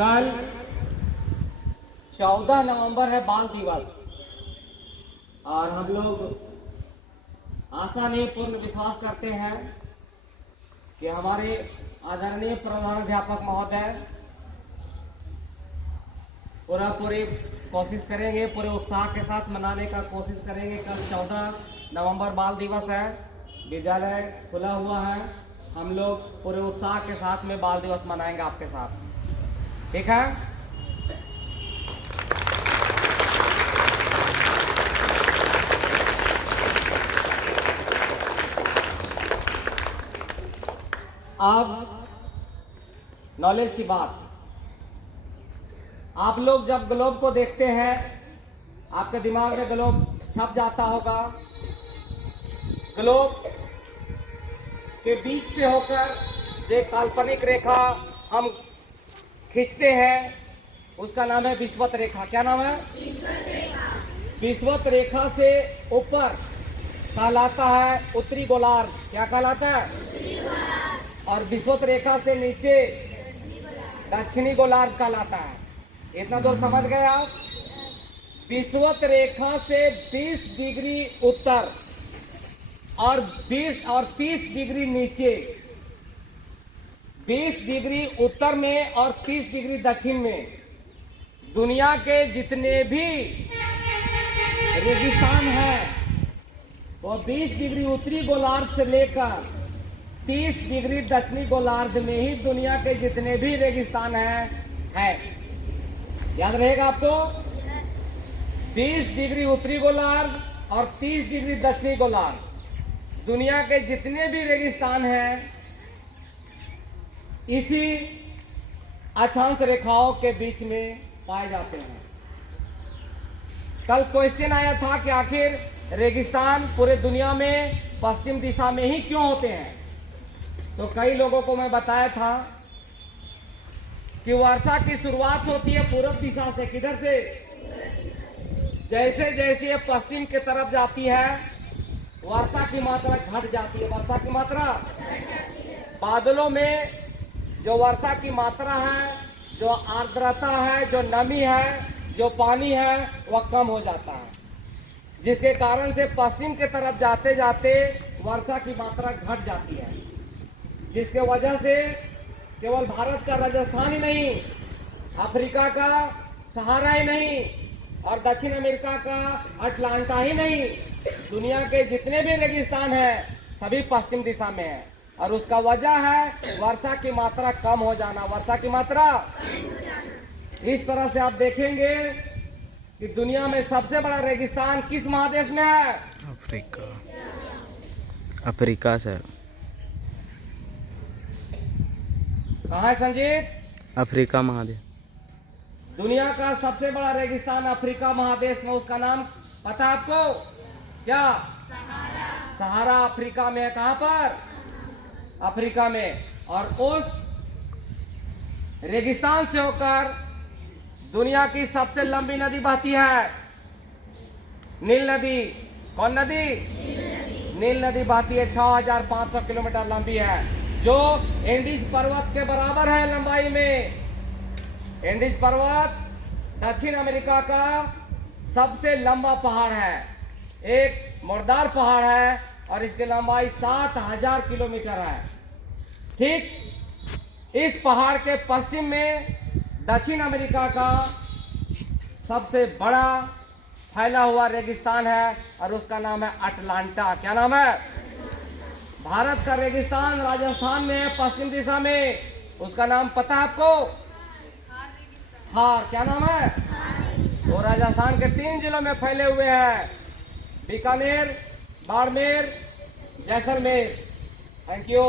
कल 14 नवंबर है बाल दिवस और हम लोग आशा नहीं पूर्ण विश्वास करते हैं कि हमारे आदरणीय प्रधानाध्यापक महोदय पूरी कोशिश करेंगे, पूरे उत्साह के साथ मनाने का कोशिश करेंगे। कल 14 नवंबर बाल दिवस है, विद्यालय खुला हुआ है, हम लोग पूरे उत्साह के साथ में बाल दिवस मनाएंगे आपके साथ, ठीक है। अब नॉलेज की बात, आप लोग जब ग्लोब को देखते हैं आपके दिमाग में ग्लोब छप जाता होगा। ग्लोब के बीच से होकर एक काल्पनिक रेखा हम खींचते हैं, उसका नाम है विषुवत रेखा। क्या नाम है? विषुवत रेखा। विषुवत रेखा से ऊपर कहलाता है उत्तरी गोलार्ध। क्या कहलाता है? उत्तरी गोलार्ध। और विषुवत रेखा से नीचे दक्षिणी गोलार्ध कहलाता है। इतना दूर समझ गए आप? विषुवत रेखा से 20 डिग्री उत्तर और 30 डिग्री नीचे, 20 डिग्री उत्तर में और 30 डिग्री दक्षिण में दुनिया के जितने भी रेगिस्तान हैं वो 20 डिग्री उत्तरी गोलार्ध से लेकर 30 डिग्री दक्षिणी गोलार्ध में ही दुनिया के जितने भी रेगिस्तान हैं। याद रहेगा आपको? 20 डिग्री उत्तरी गोलार्ध और 30 डिग्री दक्षिणी गोलार्ध, दुनिया के जितने भी रेगिस्तान हैं इसी अक्षांश रेखाओं के बीच में पाए जाते हैं। कल क्वेश्चन आया था कि आखिर रेगिस्तान पूरे दुनिया में पश्चिम दिशा में ही क्यों होते हैं। तो कई लोगों को मैं बताया था कि वर्षा की शुरुआत होती है पूर्व दिशा से। किधर से? जैसे जैसे ये पश्चिम की तरफ जाती है वर्षा की मात्रा घट जाती है। वर्षा की मात्रा, बादलों में जो वर्षा की मात्रा है, जो आर्द्रता है, जो नमी है, जो पानी है वह कम हो जाता है, जिसके कारण से पश्चिम की तरफ जाते जाते वर्षा की मात्रा घट जाती है, जिसके वजह से केवल भारत का राजस्थान ही नहीं, अफ्रीका का सहारा ही नहीं और दक्षिण अमेरिका का अटलांटा ही नहीं, दुनिया के जितने भी रेगिस्तान हैं सभी पश्चिम दिशा में है। और उसका वजह है वर्षा की मात्रा कम हो जाना। वर्षा की मात्रा इस तरह से आप देखेंगे कि दुनिया में सबसे बड़ा रेगिस्तान किस महादेश में है? अफ्रीका। Africa sir. कहाँ है संजीव? अफ्रीका महादेश। दुनिया का सबसे बड़ा रेगिस्तान अफ्रीका महादेश में, उसका नाम पता है आपको? क्या? सहारा अफ्रीका में है। कहाँ पर? अफ्रीका में। और उस रेगिस्तान से होकर दुनिया की सबसे लंबी नदी बहती है, नील नदी। कौन नदी? नील नदी बहती है, 6500 किलोमीटर लंबी है, जो एंडीज पर्वत के बराबर है लंबाई में। एंडीज पर्वत दक्षिण अमेरिका का सबसे लंबा पहाड़ है, एक मुर्दार पहाड़ है और इसकी लंबाई 7000 किलोमीटर है। ठीक इस पहाड़ के पश्चिम में दक्षिण अमेरिका का सबसे बड़ा फैला हुआ रेगिस्तान है और उसका नाम है अटलांटा। क्या नाम है? भारत का रेगिस्तान राजस्थान में है, पश्चिम दिशा में, उसका नाम पता है आपको? थार। क्या नाम है? वो राजस्थान के 3 जिलों में फैले हुए हैं, बीकानेर, बाड़मेर, जैसलमेर। Thank you.